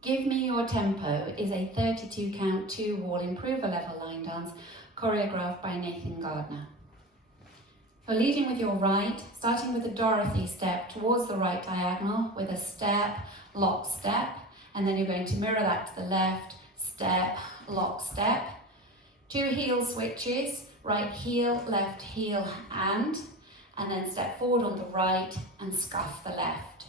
Give Me Your Tempo is a 32 count 2 wall improver level line dance choreographed by Nathan Gardner. You're leading with your right, starting with a Dorothy step towards the right diagonal with a step, lock, step, and then you're going to mirror that to the left, step, lock, step. 2 heel switches, right heel, and then step forward on the right and scuff the left.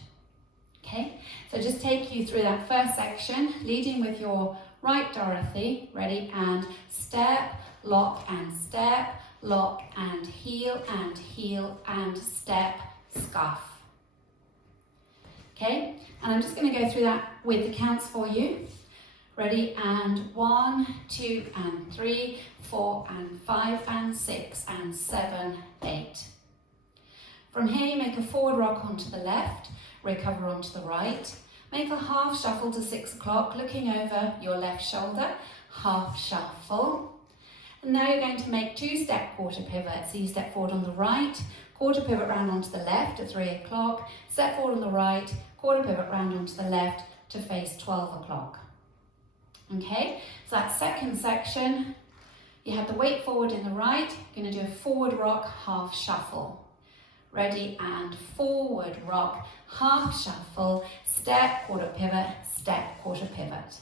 Okay, so just take you through that first section, leading with your right Dorothy, ready, and step, lock and step, lock and heel and step, scuff. Okay, and I'm just going to go through that with the counts for you. Ready, and 1, 2 and 3, 4 and 5 and 6 and 7, 8. From here you make a forward rock onto the left, recover onto the right, make a half shuffle to 6 o'clock, looking over your left shoulder, half shuffle. And now you're going to make 2 step quarter pivots. So you step forward on the right, quarter pivot round onto the left at 3 o'clock, step forward on the right, quarter pivot round onto the left to face 12 o'clock. Okay, so that second section, you have the weight forward in the right, you're going to do a forward rock, half shuffle. Ready, and forward rock, half shuffle, step, quarter pivot, step, quarter pivot.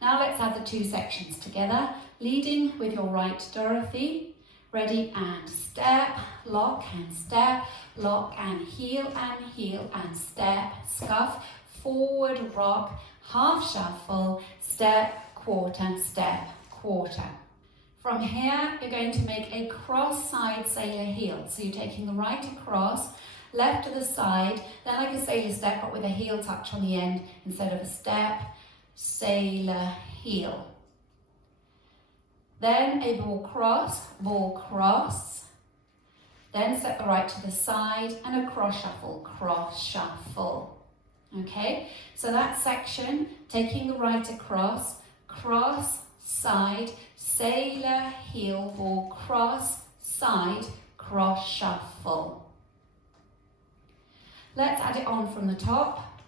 Now let's add the 2 sections together, leading with your right Dorothy. Ready, and step, lock and heel and step, scuff, forward rock, half shuffle, step, quarter. From here, you're going to make a cross side sailor heel. So you're taking the right across, left to the side, then like a sailor step, but with a heel touch on the end instead of a step, sailor heel. Then a ball cross, then step the right to the side and a cross shuffle. Okay, so that section, taking the right across, cross, side, sailor, heel, ball, cross, side, cross, shuffle. Let's add it on from the top,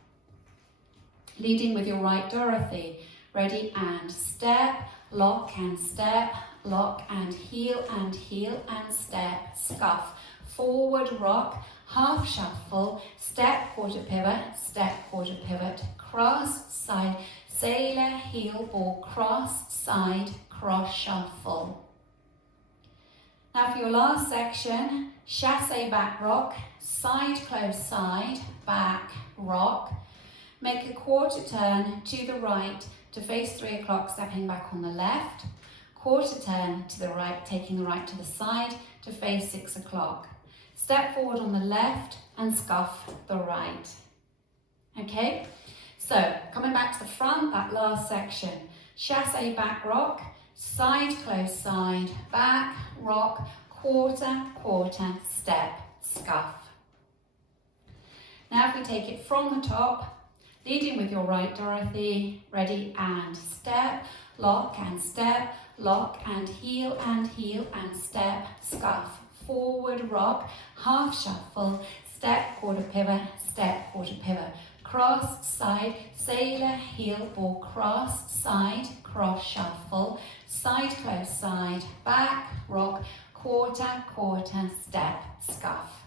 leading with your right Dorothy. Ready, and step, lock and heel and step, scuff, forward rock, half shuffle, step, quarter pivot, cross, side, sailor, heel, ball, cross, side, cross, shuffle. Now for your last section, chassé back rock, side, close, side, back, rock. Make a quarter turn to the right to face 3 o'clock, stepping back on the left. Quarter turn to the right, taking the right to the side to face 6 o'clock. Step forward on the left and scuff the right. Okay, so coming back to the front, that last section. Chassé back rock, side, close, side, back, rock, quarter, step, scuff. Now if we take it from the top, leading with your right Dorothy, ready, and step, lock and heel and step, scuff, forward rock, half shuffle, step, quarter pivot, cross, side, sailor, heel, ball, cross, side, cross, shuffle, side, close, side, back, rock, quarter, step, scuff.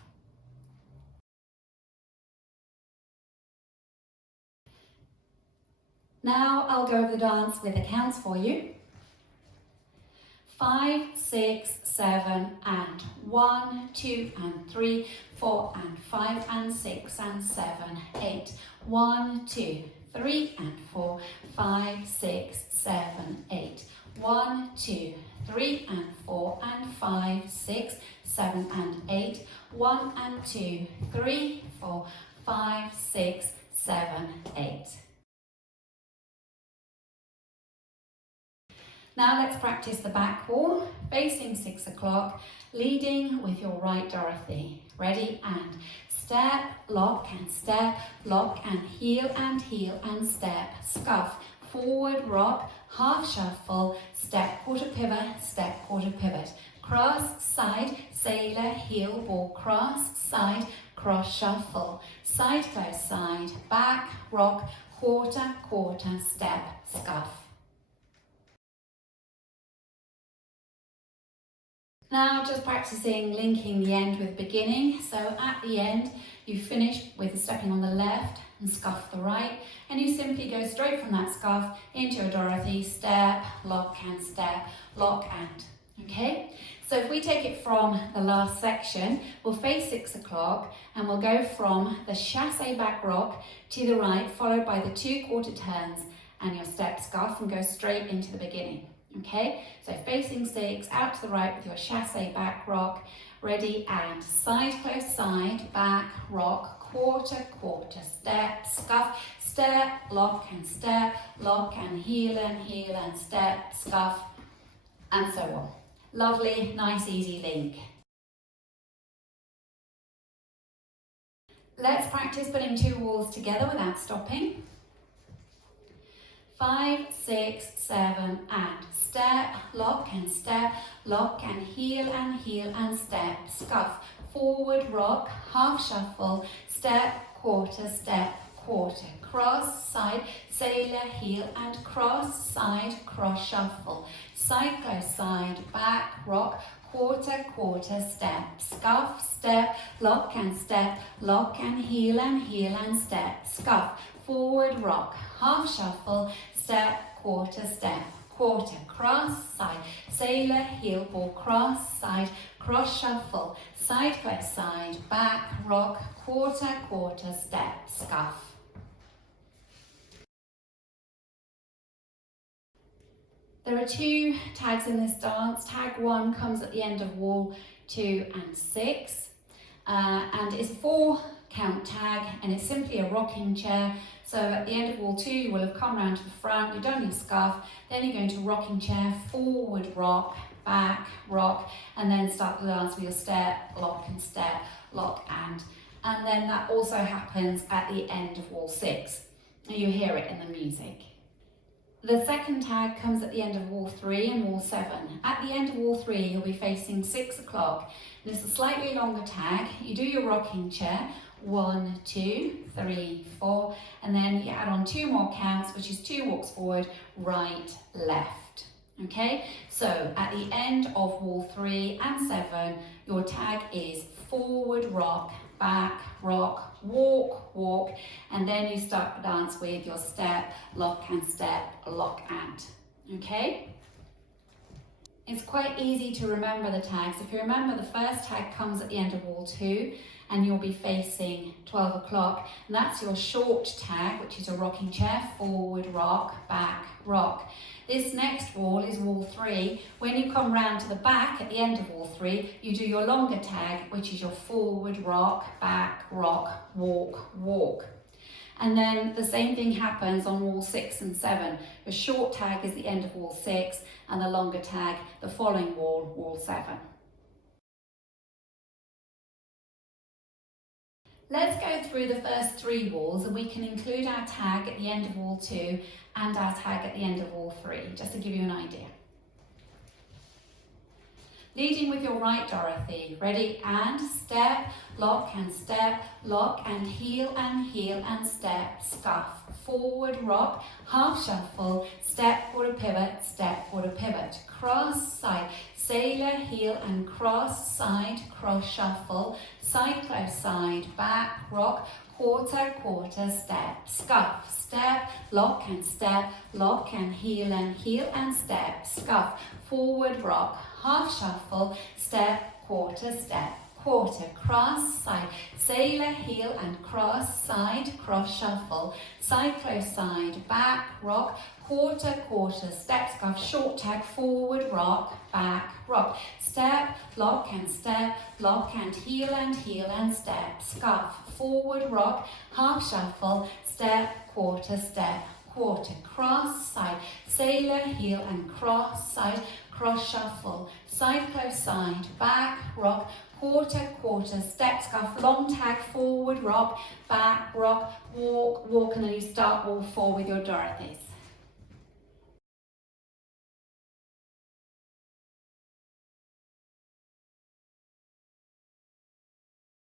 Now I'll go over the dance with the counts for you. 5, 6, 7 and 1, 2 and 3, 4 and 5 and 6 and 7, 8. 1, 2, 3 and 4, 5, 6, 7, 8. 1, 2, 3 and 4 and 5, 6, 7 and 8. 1 and 2, 3, 4, 5, 6, 7, 8. Now let's practice the back wall, facing 6 o'clock, leading with your right Dorothy. Ready, and step, lock and heel and step, scuff, forward rock, half shuffle, step, quarter pivot, cross, side, sailor, heel, ball, cross, side, cross shuffle, side close side, back, rock, quarter, quarter, step, scuff. Now just practicing linking the end with beginning. So at the end, you finish with stepping on the left and scuff the right, and you simply go straight from that scuff into a Dorothy, step, lock and step, lock and, okay? So if we take it from the last section, we'll face 6 o'clock and we'll go from the chassé back rock to the right, followed by the 2 quarter turns and your step scuff, and go straight into the beginning. Okay, so facing 6, out to the right with your chassé back rock, ready, and side close side, back, rock, quarter, quarter, step, scuff, step, lock and heel and step, scuff, and so on. Lovely, nice, easy link. Let's practice putting 2 walls together without stopping. 5, 6, 7, and step, lock and heel and step, scuff, forward rock, half shuffle, step, quarter, cross, side, sailor, heel and cross, side, cross shuffle, side close side, back, rock, quarter, quarter, step, scuff, step, lock and heel and step, scuff, forward rock, half shuffle, step, quarter, cross, side, sailor, heel ball, cross, side, cross shuffle, side close side, back, rock, quarter, quarter, step, scuff. There are 2 tags in this dance. Tag 1 comes at the end of wall 2 and 6, and it's a 4 count tag, and it's simply a rocking chair. So at the end of wall 2, you will have come round to the front, you've done your scuff, then you go into rocking chair, forward rock, back, rock, and then start the dance with your step, lock and then that also happens at the end of wall 6. And you hear it in the music. The second tag comes at the end of wall 3 and wall 7. At the end of wall 3, you'll be facing 6 o'clock. And it's a slightly longer tag. You do your rocking chair, 1, 2, 3, 4, and then you add on 2 more counts, which is 2 walks forward, right, left. Okay, so at the end of wall 3 and 7, your tag is forward rock, back, rock, walk, and then you start the dance with your step, lock and, okay? It's quite easy to remember the tags. If you remember, the first tag comes at the end of wall 2, and you'll be facing 12 o'clock, and that's your short tag, which is a rocking chair, forward rock, back, rock. This next wall is wall 3. When you come round to the back at the end of wall 3, you do your longer tag, which is your forward rock, back, rock, walk. And then the same thing happens on wall 6 and 7. The short tag is the end of wall 6, and the longer tag, the following wall, wall 7. Let's go through the first 3 walls, and we can include our tag at the end of wall 2 and our tag at the end of wall 3, just to give you an idea. Leading with your right, Dorothy. Ready, and step, lock and heel and step, scuff, forward rock, half shuffle, step, quarter pivot, cross, side, sailor, heel and cross, side, cross shuffle, side close side, back, rock, quarter, step, scuff, step, lock and heel and step, scuff, forward rock, half shuffle, step, quarter, cross, side, sailor, heel and cross, side, cross shuffle, side close side, back, rock, quarter, step, scuff, short tag, forward rock, back, rock, step, lock and heel and step, scuff, forward rock, half shuffle, step, quarter, cross, side, sailor, heel and cross, side, cross shuffle, side close side, back, rock, quarter, step, scuff, long tag, forward rock, back, rock, walk, and then you start wall 4 with your Dorothies.